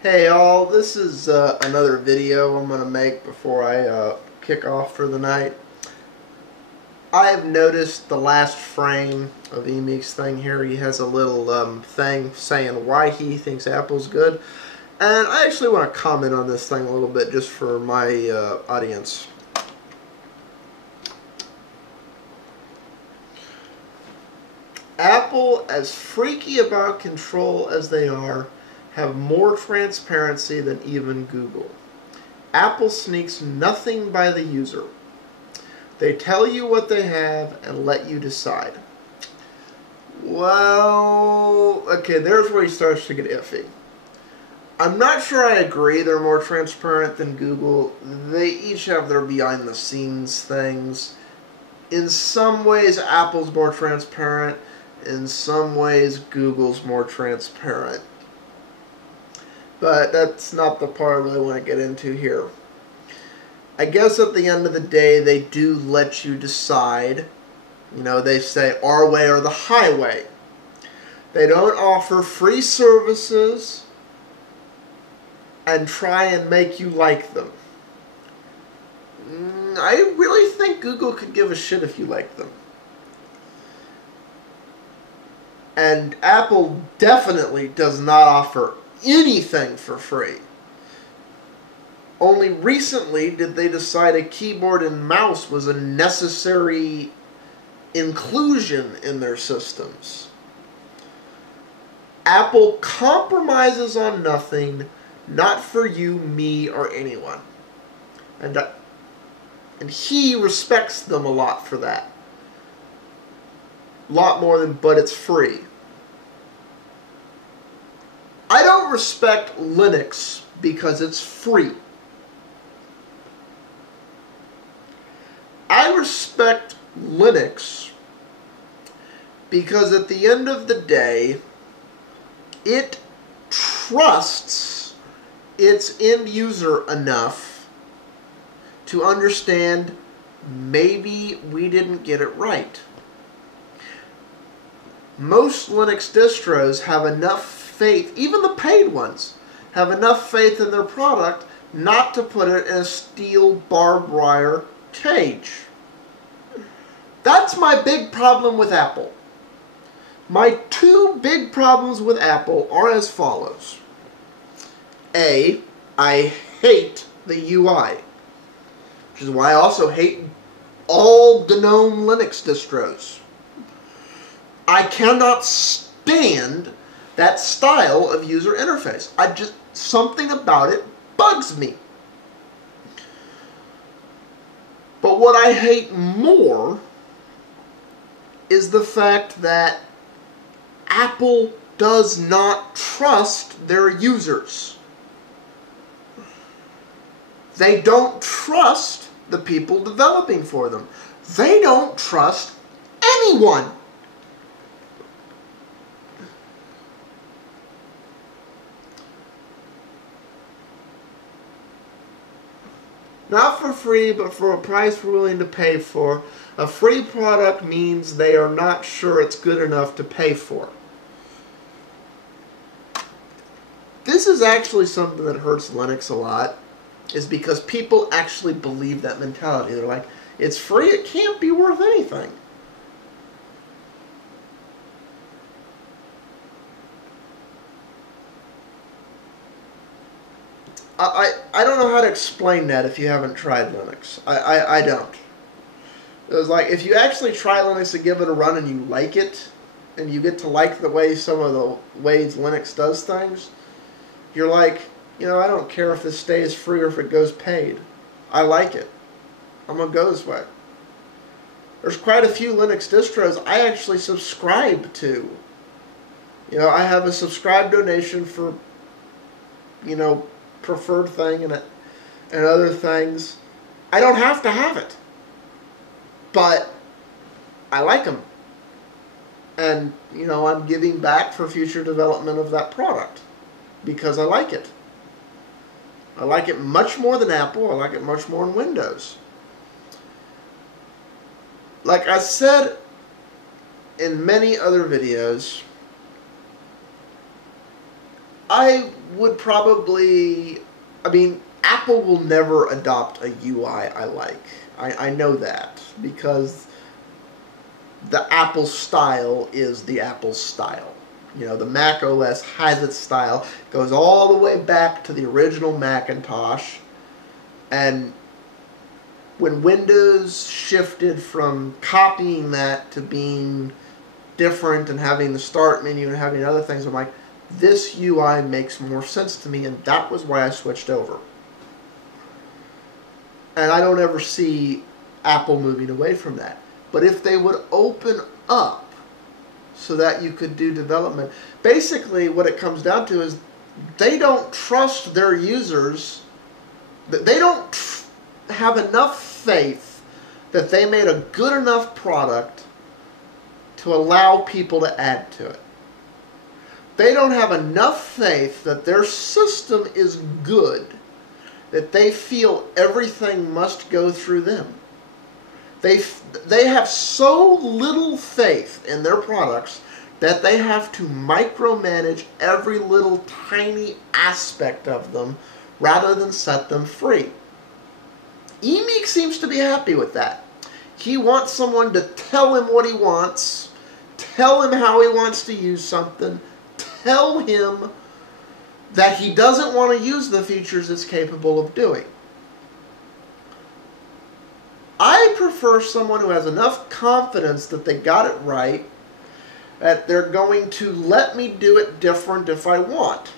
Hey all, this is another video I'm going to make before I kick off for the night. I have noticed the last frame of Emeek's thing here, he has a little thing saying why he thinks Apple's good. And I actually want to comment on this thing a little bit just for my audience. Apple, as freaky about control as they are, have more transparency than even Google. Apple sneaks nothing by the user. They tell you what they have and let you decide. Well, okay, there's where he starts to get iffy. I'm not sure I agree they're more transparent than Google. They each have their behind-the-scenes things. In some ways, Apple's more transparent. In some ways, Google's more transparent. But that's not the part I really want to get into here. I guess at the end of the day, they do let you decide. You know, they say our way or the highway. They don't offer free services and try and make you like them. I really think Google could give a shit if you like them. And Apple definitely does not offer anything for free. Only recently did they decide a keyboard and mouse was a necessary inclusion in their systems. Apple compromises on nothing, not for you, me, or anyone. And he respects them a lot for that. A lot more than, but it's free. I don't respect Linux because it's free. I respect Linux because at the end of the day, it trusts its end user enough to understand maybe we didn't get it right. Most Linux distros have enough faith, even the paid ones, have enough faith in their product not to put it in a steel barbed wire cage. That's my big problem with Apple. My two big problems with Apple are as follows. A, I hate the UI, which is why I also hate all GNOME Linux distros. I cannot stand that style of user interface. Something about it bugs me. But what I hate more is the fact that Apple does not trust their users. They don't trust the people developing for them. They don't trust anyone. Not for free, but for a price we're willing to pay for. A free product means they are not sure it's good enough to pay for. This is actually something that hurts Linux a lot, is because people actually believe that mentality. They're like, it's free, it can't be worth anything. I don't know how to explain that if you haven't tried Linux. I don't. It was like, if you actually try Linux and give it a run and you like it, and you get to like the way some of the ways Linux does things, you're like, you know, I don't care if this stays free or if it goes paid. I like it. I'm going to go this way. There's quite a few Linux distros I actually subscribe to. You know, I have a subscribe donation for, you know, preferred thing and other things. I don't have to have it, but I like them, and you know, I'm giving back for future development of that product because I like it. I like it much more than Apple. I like it much more in Windows. Like I said in many other videos, I would probably, I mean, Apple will never adopt a UI I like. I know that because the Apple style is the Apple style. You know, the Mac OS has its style, goes all the way back to the original Macintosh, and when Windows shifted from copying that to being different and having the start menu and having other things, I'm like, this UI makes more sense to me, and that was why I switched over. And I don't ever see Apple moving away from that. But if they would open up so that you could do development, basically what it comes down to is they don't trust their users. They don't have enough faith that they made a good enough product to allow people to add to it. They don't have enough faith that their system is good, that they feel everything must go through them. They have so little faith in their products that they have to micromanage every little tiny aspect of them rather than set them free. Emeek seems to be happy with that. He wants someone to tell him what he wants, tell him how he wants to use something, tell him that he doesn't want to use the features it's capable of doing. I prefer someone who has enough confidence that they got it right, that they're going to let me do it different if I want.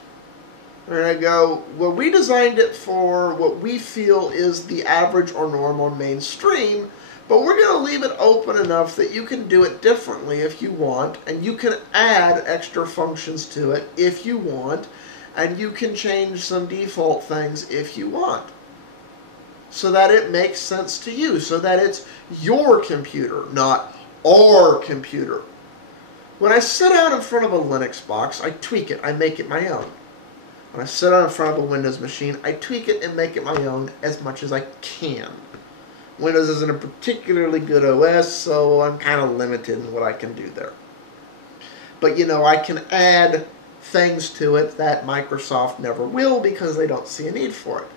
And I go, well, we designed it for what we feel is the average or normal mainstream, but we're going to leave it open enough that you can do it differently if you want, and you can add extra functions to it if you want, and you can change some default things if you want, so that it makes sense to you, so that it's your computer, not our computer. When I sit down in front of a Linux box, I tweak it, I make it my own. When I sit down in front of a Windows machine, I tweak it and make it my own as much as I can. Windows isn't a particularly good OS, so I'm kind of limited in what I can do there. But, you know, I can add things to it that Microsoft never will because they don't see a need for it.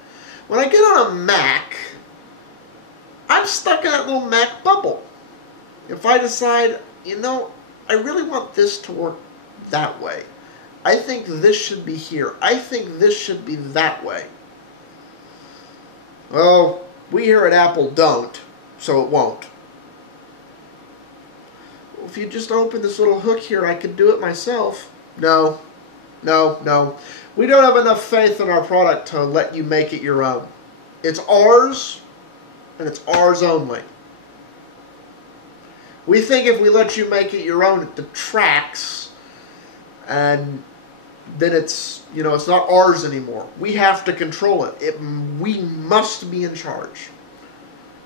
When I get on a Mac, I'm stuck in that little Mac bubble. If I decide, you know, I really want this to work that way. I think this should be here. I think this should be that way. Well, we here at Apple don't, so it won't. If you just open this little hook here, I could do it myself. No. No, no. We don't have enough faith in our product to let you make it your own. It's ours, and it's ours only. We think if we let you make it your own, it detracts, and then it's, you know, it's not ours anymore. We have to control it. We must be in charge.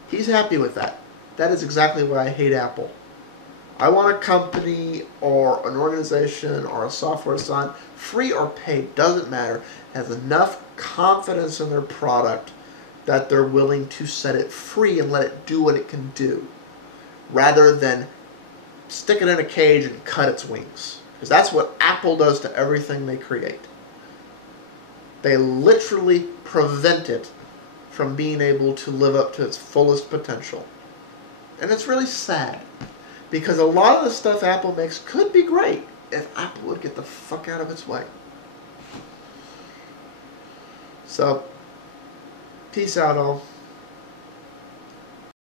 He's happy with that. That is exactly why I hate Apple. I want a company or an organization or a software design, free or paid, doesn't matter, has enough confidence in their product that they're willing to set it free and let it do what it can do, rather than stick it in a cage and cut its wings. Because that's what Apple does to everything they create. They literally prevent it from being able to live up to its fullest potential. And it's really sad. Because a lot of the stuff Apple makes could be great if Apple would get the fuck out of its way. So, peace out all.